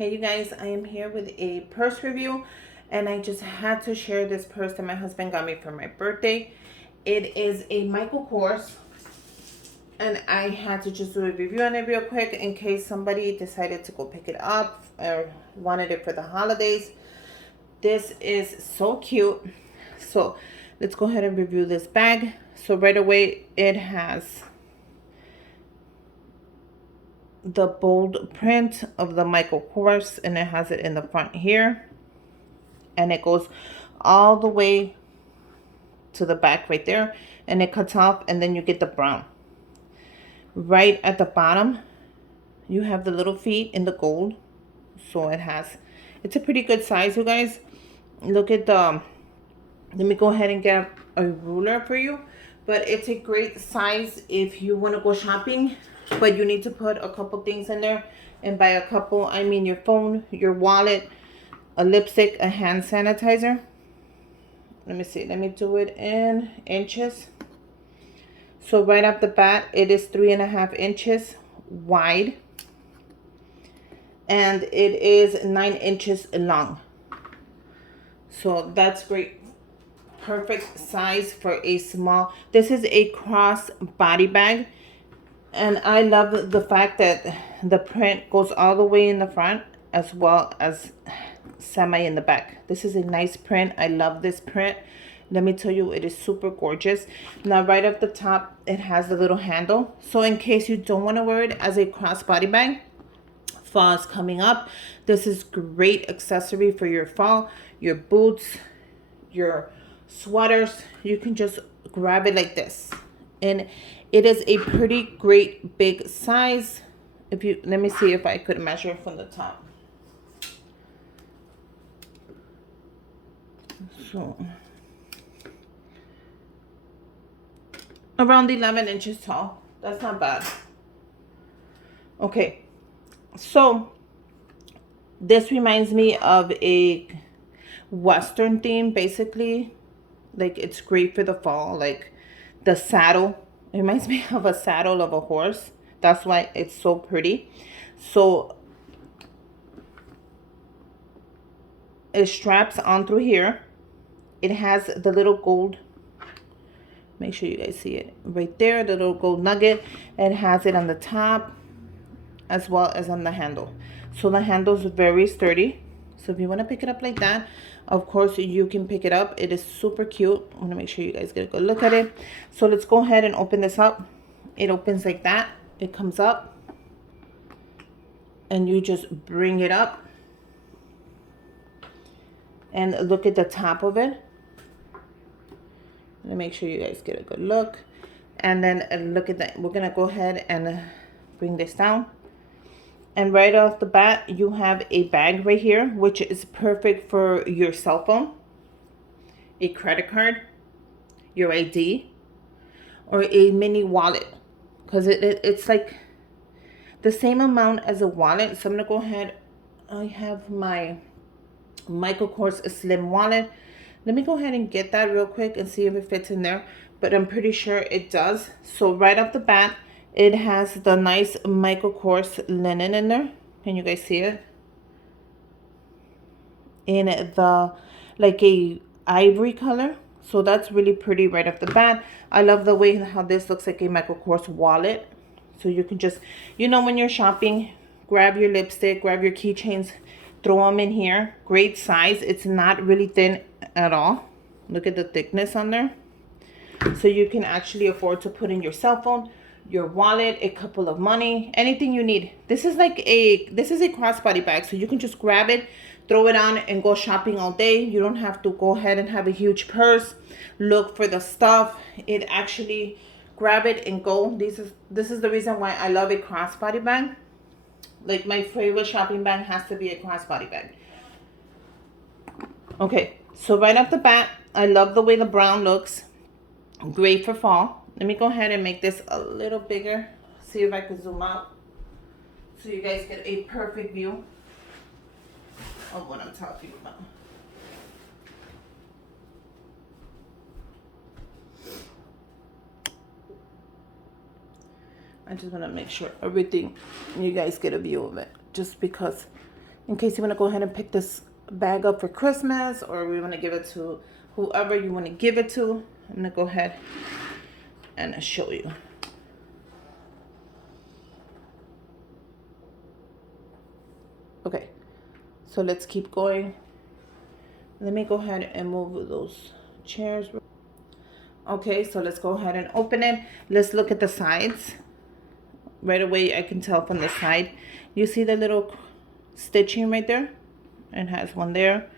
Hey you guys, I am here with a purse review and I just had to share this purse that my husband got me for my birthday. It is a Michael Kors and I had to just do a review on it real quick in case somebody decided to go pick it up or wanted it for the holidays. This is so cute. So let's go ahead and review this bag. So right away it has the bold print of the Michael Kors and it has it in the front here and it goes all the way to the back right there and it cuts off and then you get the brown. Right at the bottom you have the little feet in the gold, so it's a pretty good size, you guys. Look at the, let me go ahead and get a ruler for you, but it's a great size if you want to go shopping but you need to put a couple things in there. And by a couple, I mean your phone, your wallet, a lipstick, a hand sanitizer. Let me see. Let me do it in inches. So right off the bat, it is 3.5 inches wide. And it is 9 inches long. So that's great. Perfect size for a small. This is a cross body bag. And I love the fact that the print goes all the way in the front as well as semi in the back. This is a nice print. I love this print. Let me tell you, it is super gorgeous. Now right up the top, it has the little handle. So in case you don't want to wear it as a crossbody bag, fall is coming up. This is great accessory for your fall, your boots, your sweaters. You can just grab it like this. And it is a pretty great big size. If you, let me see if I could measure from the top. So around 11 inches tall. That's not bad. Okay, so this reminds me of a Western theme, basically. Like, it's great for the fall. Like the saddle, it reminds me of a saddle of a horse. That's why it's so pretty. So it straps on through here. It has the little gold, make sure you guys see it right there, the little gold nugget. It has it on the top as well as on the handle. So the handle is very sturdy. So if you want to pick it up like that, of course you can pick it up. It is super cute. I want to make sure you guys get a good look at it. So let's go ahead and open this up. It opens like that. It comes up and you just bring it up and look at the top of it. Let me make sure you guys get a good look. And then look at that. We're going to go ahead and bring this down. And right off the bat, you have a bag right here, which is perfect for your cell phone, a credit card, your ID, or a mini wallet. Because it's like the same amount as a wallet. So I'm going to go ahead. I have my Michael Kors Slim wallet. Let me go ahead and get that real quick and see if it fits in there. But I'm pretty sure it does. So right off the bat, it has the nice Michael Kors linen in there. Can you guys see it? In the, like a ivory color. So that's really pretty right off the bat. I love the way how this looks like a Michael Kors wallet. So you can just, you know, when you're shopping, grab your lipstick, grab your keychains, throw them in here. Great size. It's not really thin at all. Look at the thickness on there. So you can actually afford to put in your cell phone, your wallet, a couple of money, anything you need. This is like this is a crossbody bag, so you can just grab it, throw it on, and go shopping all day. You don't have to go ahead and have a huge purse, look for the stuff. It actually grab it and go. This is the reason why I love a crossbody bag. Like, my favorite shopping bag has to be a crossbody bag. Okay, so right off the bat, I love the way the brown looks. Great for fall. Let me go ahead and make this a little bigger. See if I can zoom out so you guys get a perfect view of what I'm talking about. I just want to make sure everything, you guys get a view of it, just because in case you want to go ahead and pick this bag up for Christmas, or we want to give it to whoever you want to give it to. I'm going to go ahead and show you. Okay, so let's keep going. Let me go ahead and move those chairs. Okay, so let's go ahead and open it. Let's look at the sides. Right away, I can tell from the side. You see the little stitching right there? It has one there,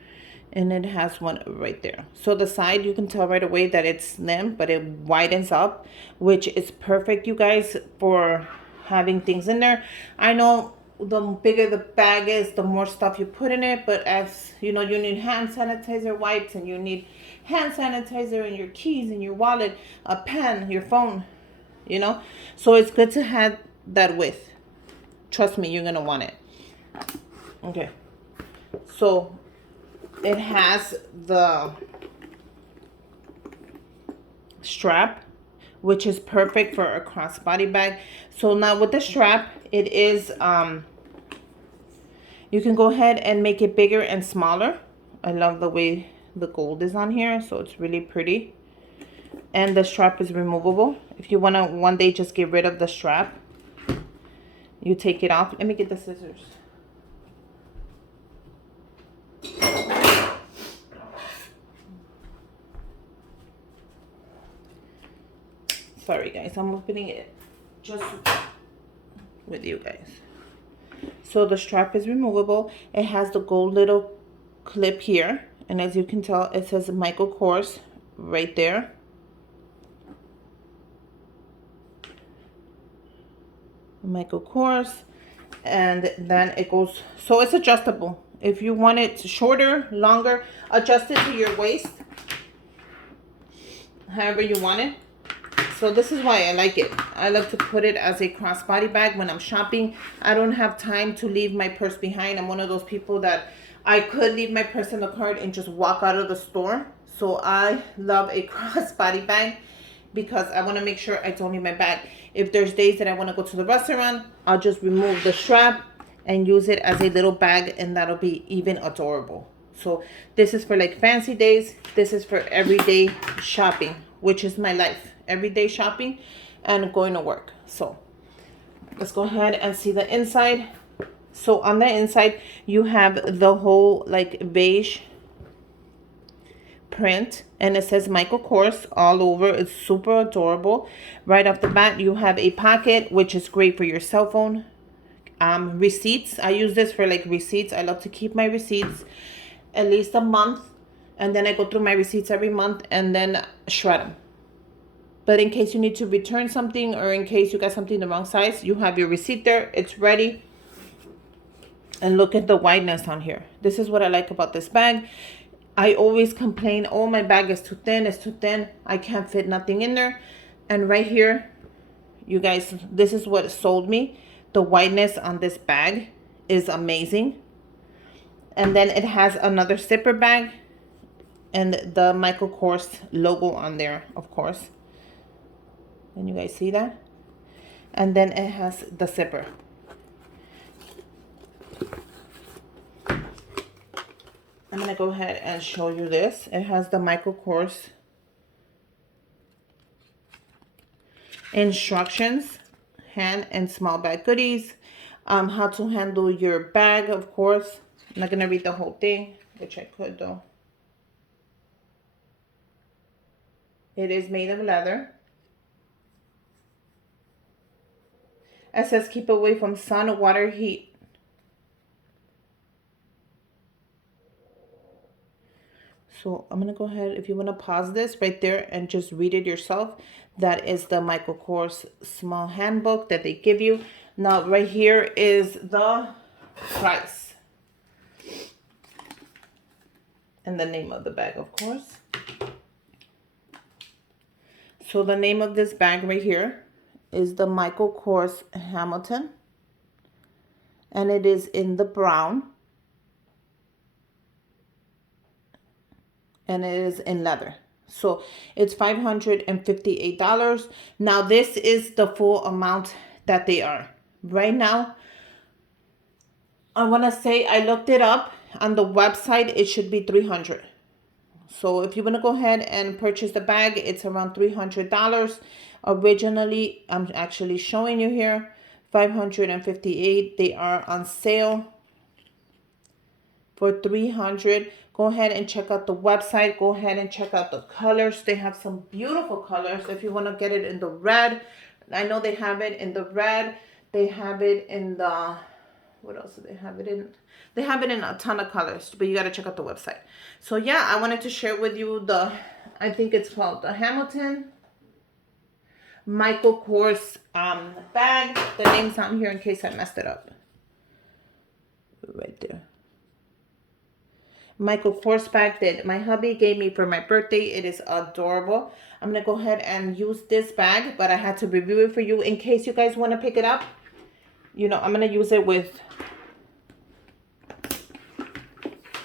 and it has one right there. So the side, you can tell right away that it's slim, but it widens up, which is perfect, you guys, for having things in there. I know the bigger the bag is, the more stuff you put in it, but as you know, you need hand sanitizer wipes, and you need hand sanitizer and your keys and your wallet, a pen, your phone, you know. So it's good to have that with. Trust me, you're gonna want it. Okay, so it has the strap, which is perfect for a crossbody bag. So now with the strap, it is you can go ahead and make it bigger and smaller. I love the way the gold is on here, so it's really pretty. And the strap is removable. If you want to one day just get rid of the strap, you take it off. Let me get the scissors. Sorry guys, I'm opening it just with you guys. So the strap is removable. It has the gold little clip here, and as you can tell, it says Michael Kors right there. Michael Kors. And then it goes, so it's adjustable. If you want it shorter, longer, adjust it to your waist, however you want it. So this is why I like it. I love to put it as a crossbody bag when I'm shopping. I don't have time to leave my purse behind. I'm one of those people that I could leave my purse in the cart and just walk out of the store. So I love a crossbody bag because I want to make sure I don't leave my bag. If there's days that I want to go to the restaurant, I'll just remove the strap and use it as a little bag, and that'll be even adorable. So this is for like fancy days. This is for everyday shopping, which is my life. Everyday shopping and going to work. So let's go ahead and see the inside. So on the inside, you have the whole like beige print, and it says Michael Kors all over. It's super adorable. Right off the bat, you have a pocket, which is great for your cell phone. Receipts. I use this for like receipts. I love to keep my receipts at least a month, and then I go through my receipts every month and then shred them. But in case you need to return something, or in case you got something the wrong size, you have your receipt there. It's ready. And look at the wideness on here. This is what I like about this bag. I always complain, oh, my bag is too thin. It's too thin. I can't fit nothing in there. And right here, you guys, this is what sold me. The wideness on this bag is amazing. And then it has another zipper bag and the Michael Kors logo on there, of course. Can you guys see that? And then it has the zipper. I'm going to go ahead and show you this. It has the Michael Kors instructions, hand and small bag goodies, how to handle your bag, of course. I'm not going to read the whole thing, which I could though. It is made of leather. It says keep away from sun, water, heat. So I'm going to go ahead, if you want to pause this right there and just read it yourself. That is the Michael Kors small handbook that they give you. Now right here is the price. And the name of the bag, of course. So the name of this bag right here is the Michael Kors Hamilton. And it is in the brown. And it is in leather. So it's $558. Now this is the full amount that they are. Right now, I want to say I looked it up on the website. It should be 300. So if you want to go ahead and purchase the bag, it's around $300. Originally, I'm actually showing you here, 558. They are on sale for 300. Go ahead and check out the website. Go ahead and check out the colors. They have some beautiful colors. If you want to get it in the red, I know they have it in the red. They have it in the, what else do they have it in? They have it in a ton of colors, but you got to check out the website. So yeah, I wanted to share with you the, I think it's called the Hamilton Michael Kors bag. The name's on here in case I messed it up. Right there. Michael Kors bag that my hubby gave me for my birthday. It is adorable. I'm going to go ahead and use this bag, but I had to review it for you in case you guys want to pick it up. You know, I'm going to use it with,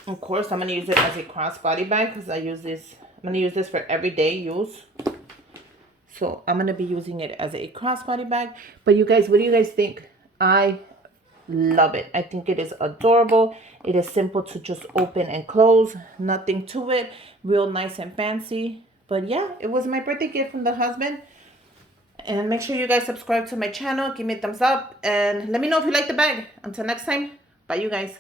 of course, I'm going to use it as a crossbody bag because I use this. I'm going to use this for everyday use. So I'm going to be using it as a crossbody bag. But you guys, what do you guys think? I love it. I think it is adorable. It is simple to just open and close. Nothing to it. Real nice and fancy. But yeah, it was my birthday gift from the husband. And make sure you guys subscribe to my channel. Give me a thumbs up. And let me know if you like the bag. Until next time. Bye, you guys.